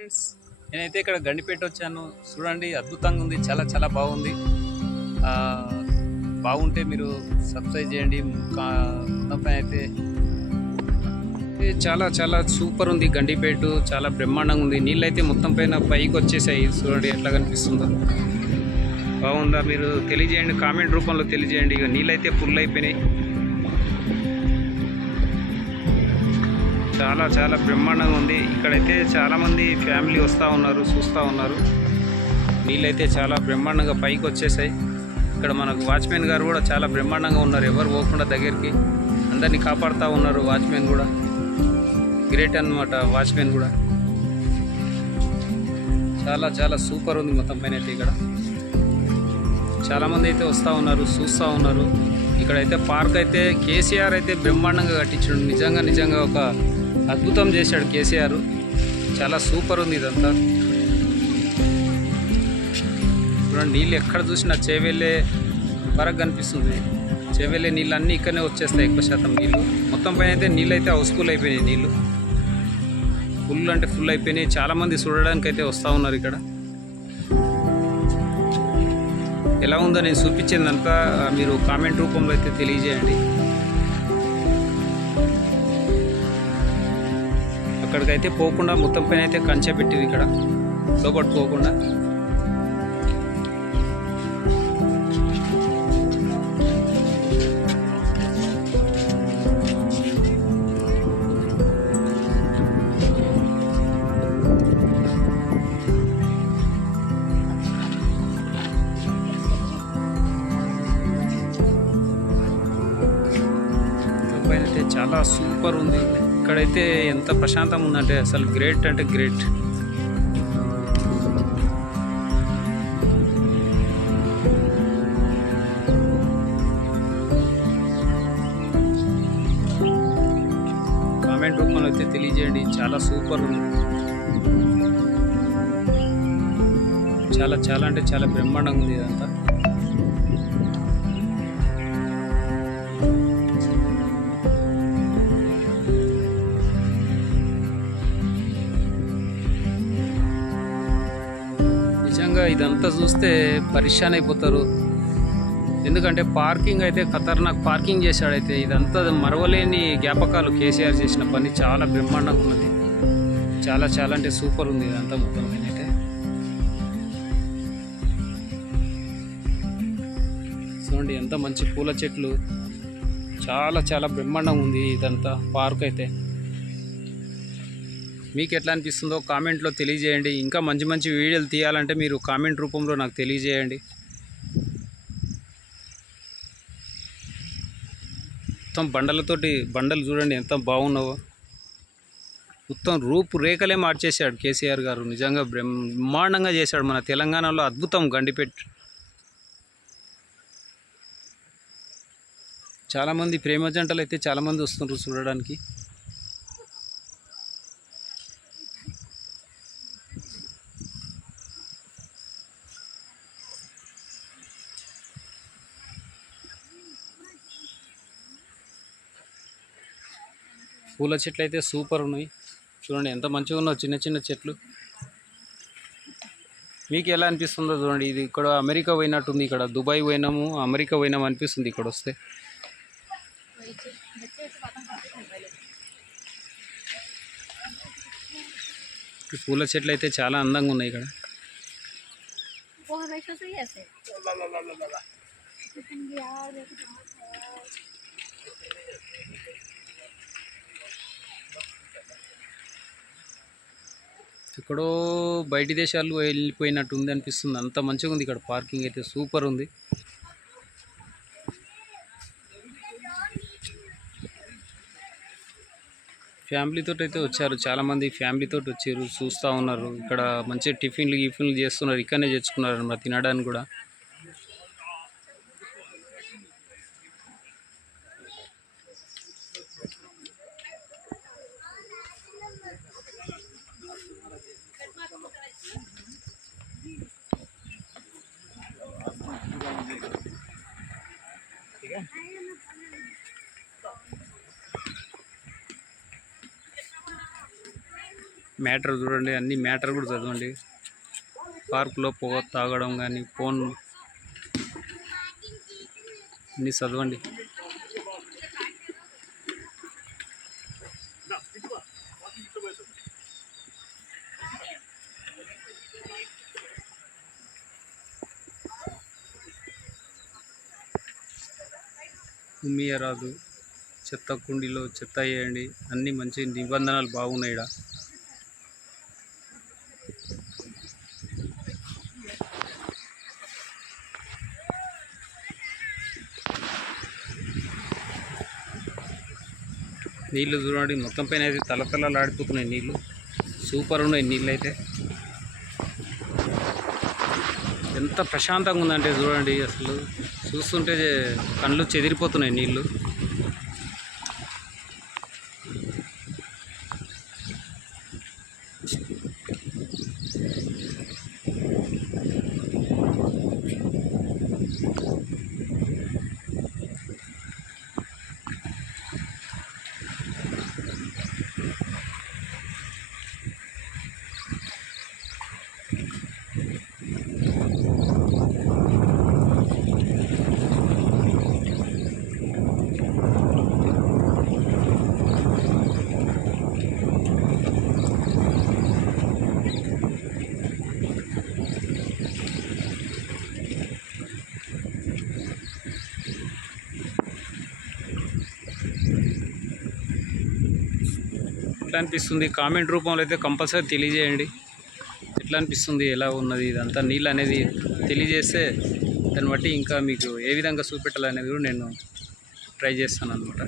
Friends, నేనైతే ఇక్కడ గండిపేట వచ్చాను. చూడండి, అద్భుతంగా ఉంది. చాలా చాలా బాగుంది. ఆ, బాగుంటే మీరు సబ్స్క్రైబ్ చేయండి. మొత్తం అయితే చాలా చాలా సూపర్ ఉంది. గండిపేట చాలా బ్రహ్మాండంగా ఉంది. నీళ్ళు అయితే మొత్తం పైన పైకి వచ్చేసాయి. చూడండి ఎట్లా కనిపిస్తుందో. బాగుందా? మీరు తెలియజేయండి, కామెంట్ రూపంలో తెలియజేయండి. ఇక నీళ్ళు అయితే ఫుల్ అయిపోయినాయి. చాలా చాలా బ్రహ్మాండంగా ఉంది. ఇక్కడైతే చాలామంది ఫ్యామిలీ వస్తూ ఉన్నారు, చూస్తూ ఉన్నారు. నీళ్ళైతే చాలా బ్రహ్మాండంగా పైకి వచ్చేసాయి. ఇక్కడ మనకు వాచ్మెన్ గారు కూడా చాలా బ్రహ్మాండంగా ఉన్నారు. ఎవరు పోకుండా దగ్గరికి అందరినీ కాపాడుతూ ఉన్నారు. వాచ్మెన్ కూడా గ్రేట్ అన్నమాట. వాచ్మెన్ కూడా చాలా చాలా సూపర్ ఉంది. మొత్తం పైన అయితే ఇక్కడ చాలామంది అయితే వస్తూ ఉన్నారు, చూస్తూ ఉన్నారు. ఇక్కడైతే పార్క్ అయితే కేసీఆర్ అయితే బ్రహ్మాండంగా కట్టించాడు. నిజంగా ఒక అద్భుతం చేశాడు కేసీఆర్. చాలా సూపర్ ఉంది ఇదంతా. చూడండి, నీళ్ళు ఎక్కడ చూసినా చేవెళ్ళే వరకు కనిపిస్తుంది. చేవెళ్ళే నీళ్ళు అన్నీ ఇక్కడనే వచ్చేస్తాయి. ఎక్కువ శాతం నీళ్ళు మొత్తం పైన అయితే నీళ్ళు అయితే హౌస్ఫుల్ అయిపోయినాయి. నీళ్ళు ఫుల్ అంటే ఫుల్ అయిపోయినాయి. చాలామంది చూడడానికి అయితే వస్తూ ఉన్నారు. ఇక్కడ ఎలా ఉందో నేను చూపించిందంతా మీరు కామెంట్ రూపంలో అయితే తెలియజేయండి. అక్కడికైతే పోకుండా మొత్తం పైన అయితే కంచె పెట్టింది. ఇక్కడ లోపలికి పోకుండా పైన అయితే చాలా సూపర్ ఉంది. ఇక్కడైతే ఎంత ప్రశాంతంగా ఉందంటే అసలు గ్రేట్ అంటే గ్రేట్. కామెంట్ రూపంలో అయితే తెలియజేయండి. చాలా సూపర్ ఉంది. చాలా చాలా అంటే చాలా బ్రహ్మాండంగా ఉంది ఇదంతా. నిజంగా ఇదంతా చూస్తే పరిశాన్ అయిపోతారు. ఎందుకంటే పార్కింగ్ అయితే ఖతర్నాక్ పార్కింగ్ చేశాడైతే. ఇదంతా మరవలేని జ్ఞాపకాలు. కేసీఆర్ చేసిన పని చాలా బ్రహ్మాండంగా ఉన్నది. చాలా చాలా అంటే సూపర్ ఉంది ఇదంతా మొత్తం అయితే. చూడండి ఎంత మంచి పూల చెట్లు. చాలా చాలా బ్రహ్మాండంగా ఉంది ఇదంతా పార్క్ అయితే. మీకు ఎట్లా అనిపిస్తుందో కామెంట్లో తెలియజేయండి. ఇంకా మంచి మంచి వీడియోలు తీయాలంటే మీరు కామెంట్ రూపంలో నాకు తెలియజేయండి. మొత్తం బండలు చూడండి ఎంత బాగున్నావో. మొత్తం రూపురేఖలే మార్చేశాడు కేసీఆర్ గారు. నిజంగా బ్రహ్మాండంగా చేశాడు. మన తెలంగాణలో అద్భుతం గండిపేట. చాలామంది ప్రేమ జంటలు అయితే చాలామంది వస్తున్నారు చూడడానికి. పూల చెట్లు అయితే సూపర్ ఉన్నాయి. చూడండి ఎంత మంచిగా ఉన్నాయో చిన్న చిన్న చెట్లు. మీకు ఎలా అనిపిస్తుందో చూడండి. ఇది ఇక్కడ అమెరికా పోయినట్టుంది. ఇక్కడ దుబాయ్ పోయినాము, అమెరికా పోయినాము అనిపిస్తుంది ఇక్కడ వస్తే. ఈ పూల చెట్లు అయితే చాలా అందంగా ఉన్నాయి ఇక్కడ. ఎక్కడో బయటి దేశాలు వెళ్ళిపోయినట్టు ఉంది అనిపిస్తుంది. అంత మంచిగా ఉంది ఇక్కడ. పార్కింగ్ అయితే సూపర్ ఉంది. ఫ్యామిలీతో అయితే వచ్చారు. చాలామంది ఫ్యామిలీతో వచ్చారు, చూస్తూ ఉన్నారు. ఇక్కడ మంచిగా టిఫిన్లు చేస్తున్నారు. ఇక్కడనే తెచ్చుకున్నారు అన్నమాట తినడానికి కూడా. మ్యాటర్ చూడండి, అన్ని మ్యాటర్ కూడా చదవండి. పార్కులో పొగ తాగడం కానీ ఫోన్ అన్నీ చదవండి. ఉమ్మియరాదు, చెత్త కుండీలో చెత్త వేయండి, అన్ని మంచి నిబంధనలు బాగున్నాయి ఈడ. నీళ్ళు చూడండి, మొత్తం పైన అయితే తలతలలాడిపోతున్నాయి నీళ్ళు. సూపర్ ఉన్నాయి నీళ్ళు అయితే. ఎంత ప్రశాంతంగా ఉందంటే చూడండి, అసలు చూస్తుంటే కళ్ళు చెదిరిపోతున్నాయి నీళ్ళు. ఎట్లా అనిపిస్తుంది కామెంట్ రూపంలో అయితే కంపల్సరీ తెలియజేయండి. ఎట్లా అనిపిస్తుంది, ఎలా ఉన్నది ఇదంతా నీళ్ళు అనేది తెలియజేస్తే దాన్ని బట్టి ఇంకా మీకు ఏ విధంగా చూపెట్టాలనేది కూడా నేను ట్రై చేస్తాను అన్నమాట.